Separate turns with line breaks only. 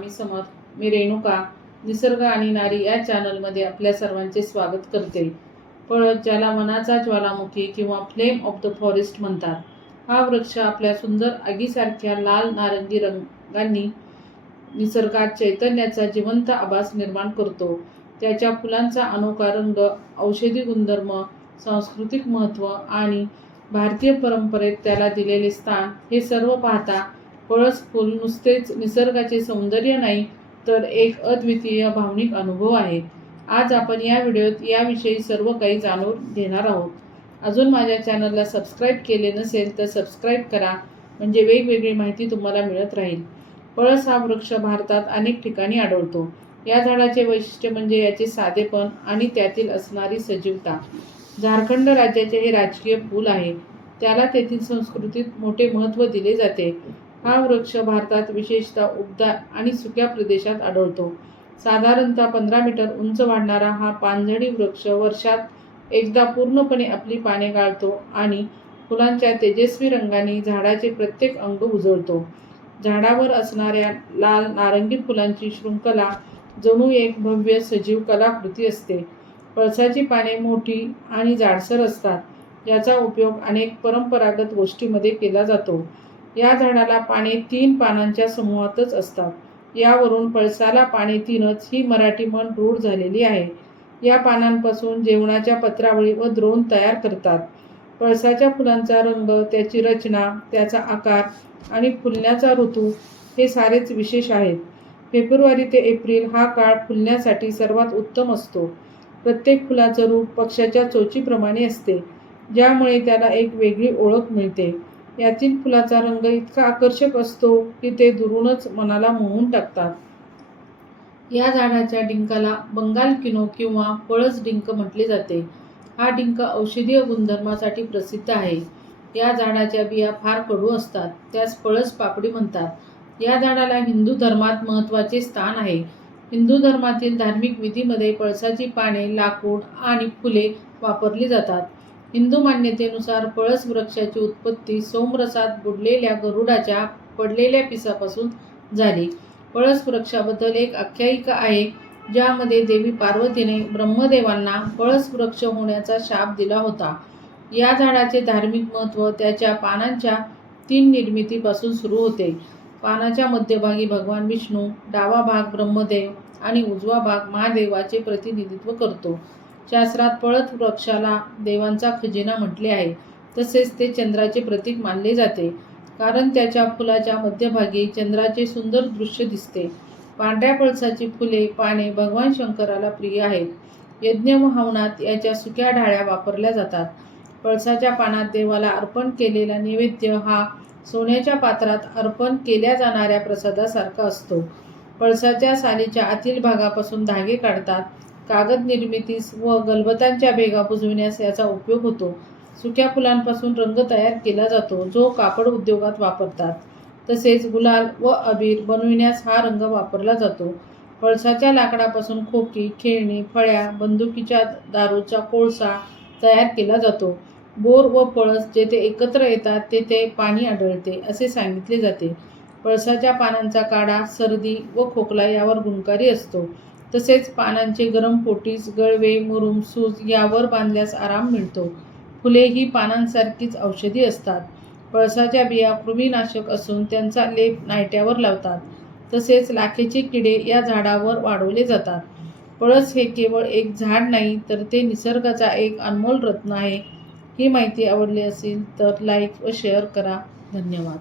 मी समर मी रेणुका निसर्ग आणि नारी या चॅनलमध्ये आपल्या सर्वांचे स्वागत करते. पळत ज्याला मनाचा ज्वालामुखी किंवा फ्लेम ऑफ द फॉरेस्ट म्हणतात हा वृक्ष आपल्या सुंदर आगीसारख्या लाल नारंगी रंगांनी निसर्गात चैतन्याचा जिवंत आभास निर्माण करतो. त्याच्या फुलांचा अनोखा रंग औषधी गुणधर्म सांस्कृतिक महत्त्व आणि भारतीय परंपरेत त्याला दिलेले स्थान हे सर्व पाहता पळस फूल नुसतेच निसर्गाचे सौंदर्य नाही तर एक अद्वितीय भावनिक अनुभव आहे. आज आपण या व्हिडिओत याविषयी सर्व काही जाणून घेणार आहोत. अजून माझ्या चॅनलला सबस्क्राईब केले नसेल तर सबस्क्राईब करा म्हणजे वेगवेगळी माहिती तुम्हाला मिळत राहील. पळस हा वृक्ष भारतात अनेक ठिकाणी आढळतो. या झाडाचे वैशिष्ट्य म्हणजे याचे साधेपण आणि त्यातील असणारी सजीवता. झारखंड राज्याचे हे राजकीय फूल आहे. त्याला तेथील संस्कृतीत मोठे महत्त्व दिले जाते. हा वृक्ष भारतात विशेषतः उबदार आणि सुक्या प्रदेशात आढळतो. साधारणतः पंधरा मीटर उंच वाढणारा हा पानझडी वृक्ष वर्षात एकदा पूर्णपणे आपली पाने गाळतो आणि फुलांच्या तेजस्वी रंगाने झाडाचे प्रत्येक अंग उजळतो. झाडावर असणाऱ्या लाल नारंगी फुलांची शृंखला जणू एक भव्य सजीव कलाकृती असते. पळसाची पाने मोठी आणि जाडसर असतात याचा उपयोग अनेक परंपरागत गोष्टीमध्ये केला जातो. या झाडाला पाने तीन पानांच्या समूहातच असतात. यावरून पळसाला पाने तीनच ही मराठी म्हण रूढ झालेली आहे. या पानांपासून जेवणाच्या पत्रावळी व द्रोण तयार करतात. पळसाच्या फुलांचा रंग त्याची रचना त्याचा आकार आणि फुलण्याचा ऋतू हे सारेच विशेष आहेत. फेब्रुवारी ते एप्रिल हा काळ फुलण्यासाठी सर्वात उत्तम असतो. प्रत्येक फुलाचं रूप पक्षाच्या चोचीप्रमाणे असते ज्यामुळे त्याला एक वेगळी ओळख मिळते. यातील फुलाचा रंग इतका आकर्षक असतो की ते दुरूनच मनाला मोहून टाकतात. या झाडाच्या डिंकाला बंगाल किनो किंवा पळस डिंक म्हटले जाते. हा डिंक औषधीय गुणधर्मासाठी प्रसिद्ध आहे. या झाडाच्या बिया फार कडू असतात. त्यास पळस पापडी म्हणतात. या झाडाला हिंदू धर्मात महत्त्वाचे स्थान आहे. हिंदू धर्मातील धार्मिक विधीमध्ये पळसाची पाने लाकूड आणि फुले वापरली जातात. हिंदू मान्यतेनुसार पळस वृक्षाची उत्पत्ती सोमरसात बुडलेल्या गरुडाच्या पडलेल्या पिसापासून झाली. पळस वृक्षाबद्दल एक आख्यायिका आहे ज्यामध्ये देवी पार्वतीने ब्रह्मदेवांना पळस वृक्ष होण्याचा शाप दिला होता. या झाडाचे धार्मिक महत्त्व त्याच्या पानांच्या तीन निर्मितीपासून सुरू होते. पानाच्या मध्यभागी भगवान विष्णू डावा भाग ब्रह्मदेव आणि उजवा भाग महादेवाचे प्रतिनिधित्व करतो. शास्त्रात पळत वृक्षाला देवांचा खजिना म्हटले आहे तसेच ते चंद्राचे प्रतीक मानले जाते. कारण त्याच्या फुलाच्या मध्यभागी चंद्राचे सुंदर दृश्य दिसते. पांढऱ्या पळसाची फुले पाने भगवान शंकराला प्रिय आहेत. यज्ञ व हवनात याच्या सुक्या ढाळ्या वापरल्या जातात. पळसाच्या पानात देवाला अर्पण केलेला नैवेद्य हा सोन्याच्या पात्रात अर्पण केल्या जाणाऱ्या प्रसादासारखा असतो. पळसाच्या सालीच्या आतील भागापासून धागे काढतात. कागद निर्मितीस व गलबतांच्या भेगा बुजविण्यास याचा उपयोग होतो. सुक्या फुलांपासून रंग तयार केला जातो जो कापड उद्योगात वापरतात. तसेच गुलाल व अबीर बनविण्यास हा रंग वापरला जातो. पळसाच्या लाकडापासून खोकी खेळणी फळ्या बंदुकीच्या दारूचा कोळसा तयार केला जातो. बोर व पळस जेथे एकत्र येतात तेथे पाणी आढळते असे सांगितले जाते. पळसाच्या पानांचा काढा सर्दी व खोकला यावर गुणकारी असतो. तसेच पानांचे गरम पोटीस गळवे मुरुम सूज यावर बांधल्यास आराम मिळतो. फुले ही पानांसारखीच औषधी असतात. पळसाच्या बिया कृमीनाशक असून त्यांचा लेप नायट्यावर लावतात. तसेच लाखेचे किडे या झाडावर वाढवले जातात. पळस हे केवळ एक झाड नाही तर ते निसर्गाचा एक अनमोल रत्न आहे. ही माहिती आवडली असेल तर लाईक व शेअर करा. धन्यवाद.